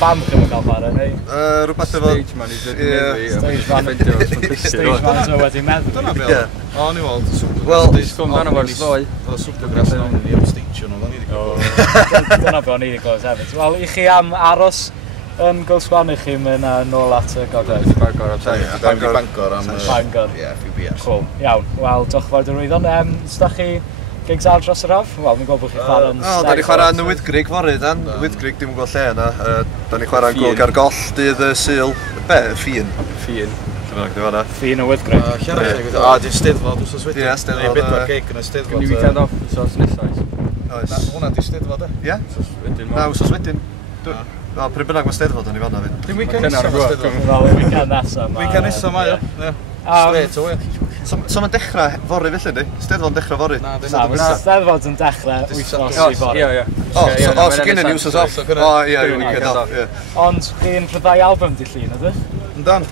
band chi'n cael chwarae, neu? Rhywbeth efo... Stage manager. Stage manager wedi meddwl. Dyna fel. O, ni weld. Wel, disgwyl amdano fo'r ddoi. Fel Supergrass nawn ni am stagio nhw, ni wedi gwybod. Dyna beth ni wedi gwybod hefyd. Wel, i chi am aros yn Gylsgwannu chi mynd nôl at y gogledd. Bangor am Bangor am... Bangor. Ie, few beers. Cool, iawn. Wel, diolch yn fawr Derwyddon. Sdach chi gigs ar dros yr haf? Wel, ni'n gwybod bod chi'n chwarae yn... Da ni chwarae yn y Llwyd fory, dan. Llwyd dim yn gweld lle yna. Da ni chwarae yn Gwlg ar Goll, dydd y Sul. Be? Ffin. Ffin. Ffin o Llwyd. A, di Steddfod, wsos wedi. Ie, Steddfod. Neu bedwar gig yn y Steddfod. Gynnu weekend off, wsos nesaf. Oes. Hwna di Steddfod, e? Ie? Na, wsos wedyn. Wel, pryd bynnag mae Steddfod yn ei fanna fi. Dim weekend nesaf mae Steddfod. Wel, weekend nesaf. Weekend nesaf mae o. Straight away. So mae'n dechrau fori felly, di? Steddfod yn dechrau fori? Na, Steddfod yn dechrau wythnos i fori. O, so gynnu ni wsos off. O, ie, weekend off. Ond chi'n rhyddau album di llun, ydych? Yndan.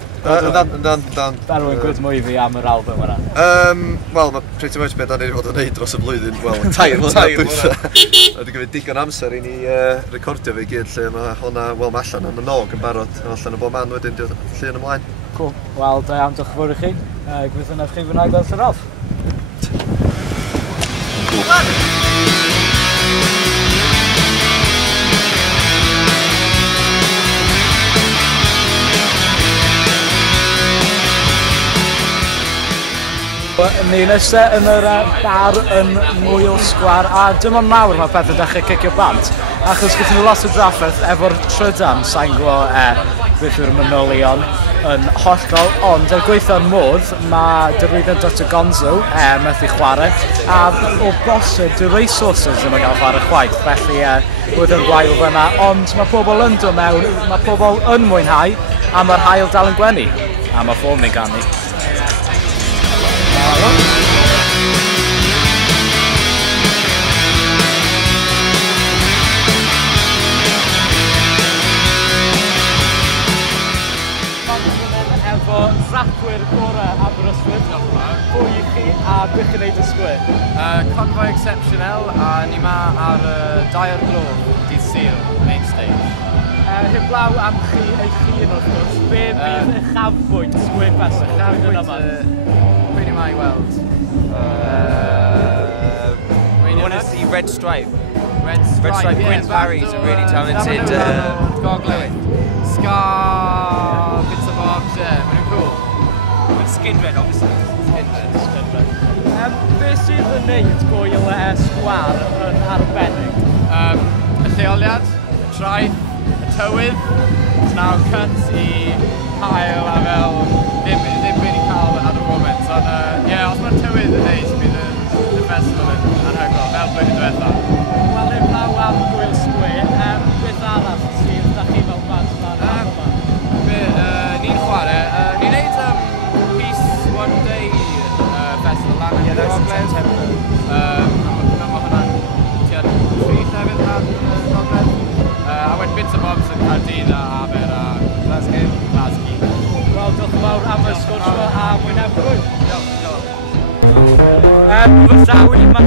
Berwyn gwyd mwy fi am yr album yna. Wel, mae pretty much beth da ni wedi bod yn neud dros y blwyddyn. Wel, tair dwytha. Wedi gyfyd digon amser i ni recordio fe i gyd lle mae hwnna, wel, mae allan yn y nog yn barod. Allan y bob man wedyn, llun ymlaen. Cool. Wel, da iawn, diolch yn fawr i chi. Gobeithio wnaeth chi fynnag wrth yr off. Ni'n eistedd yn yr bar yn Mwyl Sgwar a dim ond nawr mae pethau dechrau cicio bant achos gyda ni lot o drafferth efo'r trydan sa'n gwybod beth yw'r manylion yn hollol ond er gweithio'r modd mae Derwyddon Dr Gonzo methu chwarae a o bosib dy resources yn cael chwarae chwaith felly oedd yn gwael fyna ond mae pobl yn dod mewn mae pobl yn mwynhau a mae'r haul dal yn gwenu a mae ffôn ni'n ganu. Efo rapwyr gorau Aberystwyth, pwy i chi a bych yn neud y sgwyr? Convoy Exceptional a ni ma ar 2 o'r gloch dydd Sul, main stage. Heblaw am chi eich hun wrth gwrs, be bydd eich chafbwynt sgwyr besach? Pwy ni ma i weld? I want to see Red Stripe. Red Stripe, Gwyn Barry's a really talented... Golygu. Scar, bits of bobs, yeah, mae'n cool. With Skinred, obviously. Skinred. Beth sydd yn neud gwyl sgwar yn arbennig? Y lleoliad, y traeth, y tywydd, it's now cut I hael a fel ddim byd i cael ar y foment. Ond ie, os mae'r tywydd yn neis, bydd y festival yn anhygol, fel blwyddyn diwetha. Wel, heblaw am gwyl sgwyr, beth arall sydd da chi fel band fan yma? Ni'n chwarae, ni'n neud Peace One Day festival lan yn Gogledd. Mae hwnna'n tua'r 3 llefydd lan yn Gogledd. A wedyn bits o bobs yn Caerdydd a Aber a Glasgow. Wel, diolch yn fawr am y sgwrs a mwynhau rwy'n. Diolch. Fy llawi mae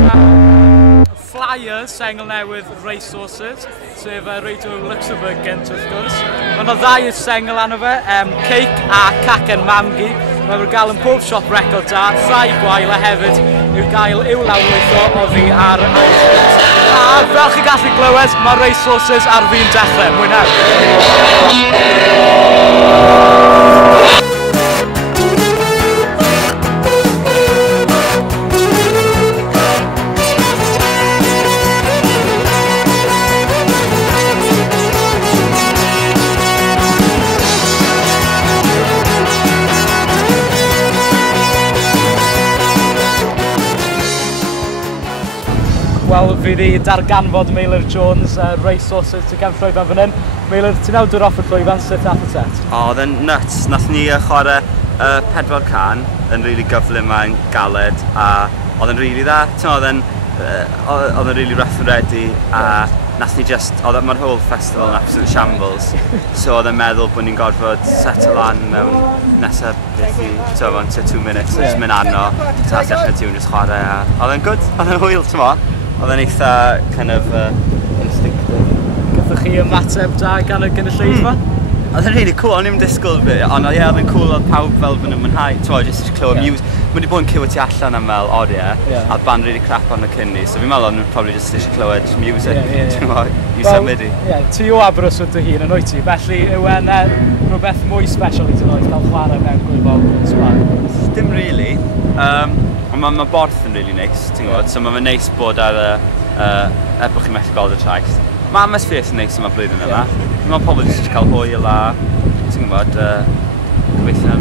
flyers sengl newydd resources, sef Radio Luxembourg Gent wrth gwrs. Mae yna 2 sengl anna fe, Cake a Cacen Mamgi. Mae'n gael yn pob siop record da, llai gwael a hefyd i'w gael i'w lawnweithio o fi ar iTunes. A fel chi gallu glywed, mae resources ar fi'n dechrau. Mwynhau! Wel, fi wedi darganfod Meilir Jones, resources to gefn llwyfan fan hyn. Meilir, ti'n awdur off y llwyfan, sut ath y set? O, oedd e'n nuts. Nath ni chwarae 4 can yn rili gyflym a'n galed a oedd e'n rili dda. Oedd e'n rili ready a nath ni mae'r whole festival yn absolute shambles. So oedd e'n meddwl bod ni'n gorfod settle lan mewn nesaf beth i, mewn 2 minutes, just mynd arno, ta dechrau tiwn just chwarae a oedd e'n good, oedd e'n hwyl, Oedd e'n eitha kind of instinctive. Gathoch Gathoch chi ymateb da gan y gynulleidfa? Oedd yn really cool, o'n i'n disgwyl fi, ond ie, oedd yn cool oedd pawb fel fy nhw'n mwynhau. Twa, jyst eisiau clywed music. Mae wedi bod yn cywir ti allan am fel oriau, a band really crap on y cynni, so fi'n meddwl o'n nhw'n probably jyst eisiau clywed music. I symud i. Ie, ti o Aberys wrth dy hun yn oed ti, felly yw e'n rhywbeth mwy special i dyn oed cael chwarae mewn gwybod sgwar? Dim really, ond mae borth yn really neis, ti'n gwybod, so mae'n neis bod ar bod chi'n methu gweld y trais. Mae atmosffer yn neis yma blwyddyn yma. Mae pobl jyst eisiau cael hwyl a, ti'n gwybod, gobeithio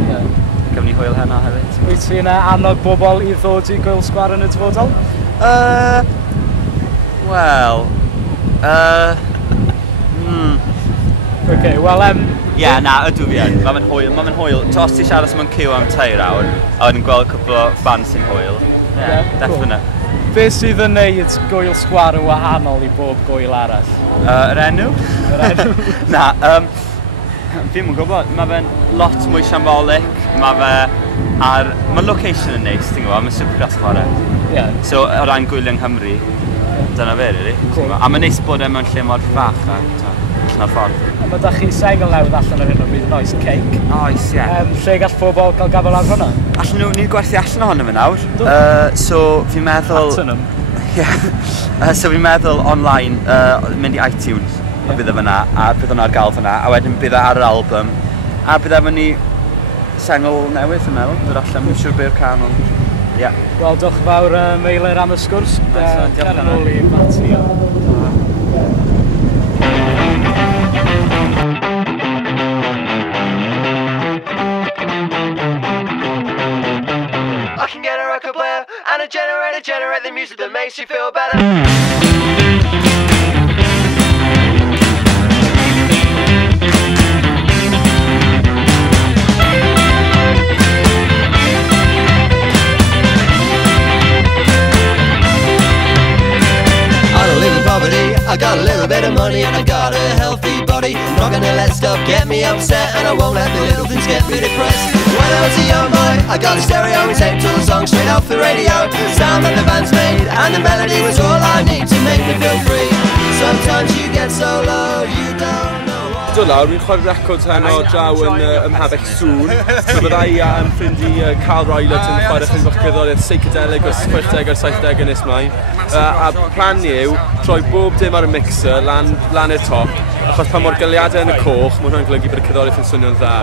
gyfn ni hwyl heno hefyd. Wyt ti'n annog bobl i ddod i gwyl sgwar yn y dyfodol? Wel... Oce, wel... Ie, na, ydw fi yn. Mae'n hwyl. Os ti siarad mewn cyw am 2 awr, a wedyn gweld cwpl o band sy'n hwyl. Ie, definite. Beth sydd yn neud gwyl sgwar yn wahanol i bob gwyl arall? Yr enw? Yr enw? Na, fi'n mwyn gwybod. Mae fe'n lot mwy siambolic. Mae location yn neis, ti'n gwybod. Mae Supergrass chwarae. Ie. So, o ran gwylio yng Nghymru, dyna fe, really. Cool. A mae'n neis bod e mewn lle mor fach a allan o'r ffordd. A mae da chi sengl newydd allan ar hyn o bydd yn oes ceic. Oes, ie. Lle gall pobl gael gafel ar hwnna? Allan nhw, ni'n gwerthu allan ohono fe nawr. So, fi'n meddwl... Atonum? Ie. So, fi'n meddwl online, mynd i iTunes, a bydd e fyna, a bydd hwnna ar gael fyna, a wedyn bydd e ar yr album. A bydd e fyny sengl newydd, fi'n meddwl, bydd allan, mi'n siŵr by'r can, ond... Ie. Wel, diolch yn fawr Meilir am y sgwrs. Diolch yn ôl i Mati. I can get a record player and a generator, generate the music that makes you feel better. I got a little bit of money and I got a healthy body. I'm not gonna let stuff get me upset, and I won't let the little things get me depressed. When I was a young boy, I got a stereo and taped all the songs straight off the radio. The sound that the band's made and the melody was all I need to make me feel free. Sometimes you get so low, you don't know what. Do lawr, wy'n chwarae records heno draw yn Mhabech sŵn. So bydda i yn ffrind i Carl Rylot yn chwarae chydig bach gyddoriaeth psychedelic o 60 ar 70 nes mlaen. A plan ni yw troi bob dim ar y mixer lan i'r top, achos pan mor galiadau yn y coch, mae hwnna'n golygu bod y cyddoriaeth yn swnio'n dda.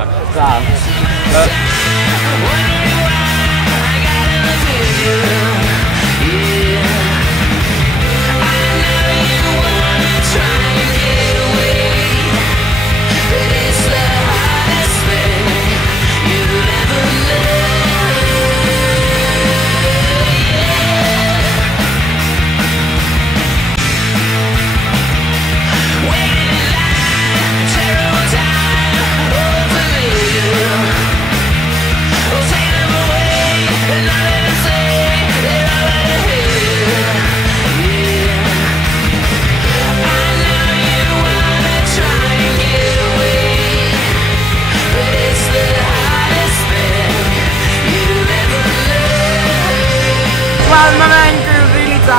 Wel, mae'n grŵp rili da,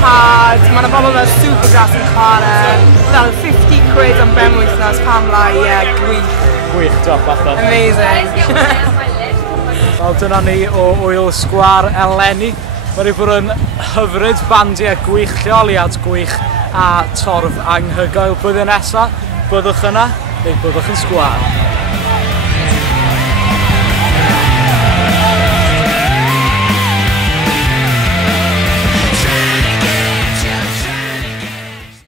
hard, mae'n bobl fel Supergrass yn chwarae, fel 50 quid am ben wythnos, pam lai, gwych. Gwych, top allan. Amazing. Wel, dyna ni o Wyl Sgwar eleni. Mae wedi bod yn hyfryd, bandiau gwych, lleoliad gwych a torf anghygoel. Blwyddyn nesaf, byddwch yna, neu byddwch yn sgwar.